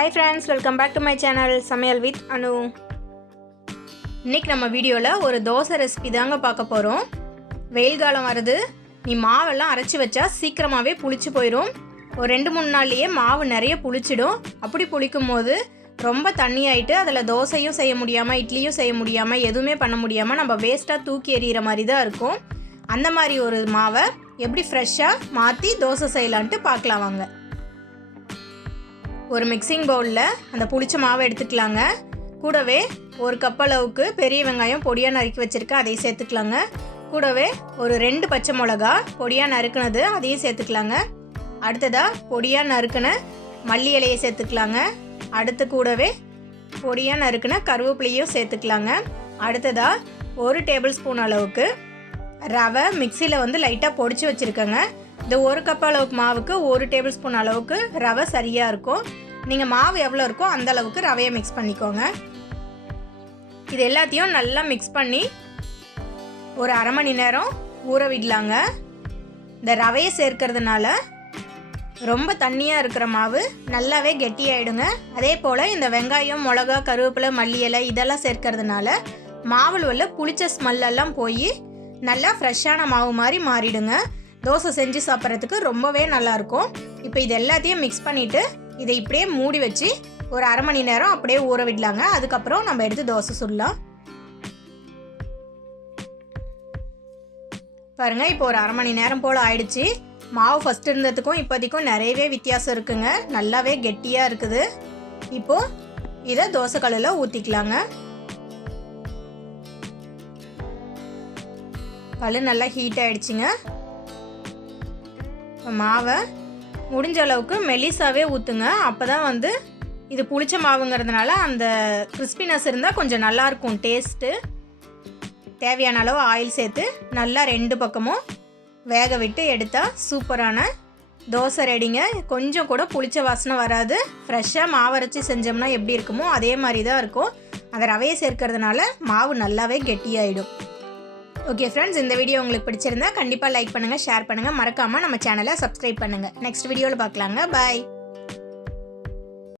Hi friends, welcome back to my channel Samayal with Anu. இன்னைக்கு நம்ம வீடியோல ஒரு தோசை ரெசிபி தாங்க பார்க்க போறோம். வெயில் காலம் வருது. நீ மாவெல்லாம் அரைச்சு வச்சா சீக்கிரமாவே புளிச்சு போயிடும். ஒரு 2-3 நாள்லயே மாவு நிறைய புளிச்சிடும். அப்படி புளிக்கும்போது ரொம்ப தண்ணி ஆயிட்டு அதில் தோசையும் செய்ய முடியாம இட்லியும் செய்ய முடியாம எதுவுமே பண்ண முடியாம நம்ம வேஸ்டா தூக்கி எறிகிற மாதிரி தான் இருக்கும். அந்த மாதிரி ஒரு மாவை எப்படி ஃப்ரெஷ்ஷா மாத்தி தோசை செய்யலாம்னு பார்க்கலாம் வாங்க. ஒரு மிக்சிங் பவுலில் அந்த புளிச்ச மாவை எடுத்துக்கலாங்க. கூடவே ஒரு கப் அளவுக்கு பெரிய வெங்காயம் பொடியாக நறுக்கி வச்சுருக்கேன், அதையும் சேர்த்துக்கலாங்க. கூடவே ஒரு 2 பச்சை மிளகா பொடியாக நறுக்குனது அதையும் சேர்த்துக்கலாங்க. அடுத்ததாக பொடியாக நறுக்குன மல்லி இலையை சேர்த்துக்கலாங்க. அடுத்து கூடவே பொடியாக நறுக்குன கருவேப்பிலையும் சேர்த்துக்கலாங்க. அடுத்ததாக 1 டேபிள் ஸ்பூன் அளவுக்கு ரவை மிக்சியில் லைட்டாக பொடிச்சு வச்சுருக்கேங்க. இந்த 1 கப் அளவுக்கு மாவுக்கு 1 டேபிள் ஸ்பூன் அளவுக்கு ரவை சரியாக இருக்கும். நீங்கள் மாவு எவ்வளோ இருக்கோ அந்த அளவுக்கு ரவையை மிக்ஸ் பண்ணிக்கோங்க. இது எல்லாத்தையும் நல்லா மிக்ஸ் பண்ணி ஒரு அரை மணி நேரம் ஊற விடலாங்க. இந்த ரவையை சேர்க்கறதுனால ரொம்ப தண்ணியாக இருக்கிற மாவு நல்லாவே கெட்டியாயிடுங்க. அதே போல் இந்த வெங்காயம், மிளகா, கருவேப்பிலை, மல்லி இலை இதெல்லாம் சேர்க்கறதுனால மாவில் உள்ள புளிச்ச ஸ்மெல்லெல்லாம் போய் நல்லா ஃப்ரெஷ்ஷான மாவு மாதிரி மாறிடுங்க. தோசை செஞ்சு சாப்பிட்றதுக்கு ரொம்பவே நல்லாயிருக்கும். இப்போ இது எல்லாத்தையும் மிக்ஸ் பண்ணிவிட்டு இதை இப்படியே மூடி வச்சு ஒரு அரை மணி நேரம் அப்படியே ஊற விடலாங்க. அதுக்கப்புறம் நம்ம எடுத்து தோசை சுடலாம். பாருங்கள், இப்போ ஒரு அரை மணி நேரம் போல் ஆயிடுச்சு. மாவு ஃபஸ்ட் இருந்ததுக்கும் இப்போதைக்கும் நிறையவே வித்தியாசம் இருக்குங்க. நல்லாவே கெட்டியாக இருக்குது. இப்போது இதை தோசை கல்லில் ஊற்றிக்கலாங்க. கல் நல்லா ஹீட் ஆகிடுச்சிங்க. மாவை முடிஞ்ச அளவுக்கு மெலிசாவே ஊற்றுங்க. அப்போ தான் இது புளிச்ச மாவுங்கிறதுனால அந்த கிறிஸ்பினஸ் இருந்தால் கொஞ்சம் நல்லாயிருக்கும் டேஸ்ட்டு. தேவையான அளவு ஆயில் சேர்த்து நல்லா 2 பக்கமும் வேக விட்டு எடுத்தால் சூப்பரான தோசை ரெடிங்க. கொஞ்சம் கூட புளிச்ச வாசனை வராது. ஃப்ரெஷ்ஷாக மாவரைச்சி செஞ்சோம்னா எப்படி இருக்குமோ அதே மாதிரி தான் இருக்கும். அந்த ரவையை சேர்க்கறதுனால மாவு நல்லாவே கெட்டியாயிடும். ஓகே ஃப்ரெண்ட்ஸ், இந்த வீடியோ உங்களுக்கு பிடிச்சிருந்தா கண்டிப்பாக லைக் பண்ணுங்கள், ஷேர் பண்ணுங்கள், மறக்காமல் நம்ம சேனலை சப்ஸ்கிரைப் பண்ணுங்கள். நெக்ஸ்ட் வீடியோவில் பார்க்கலாங்க. பாய்.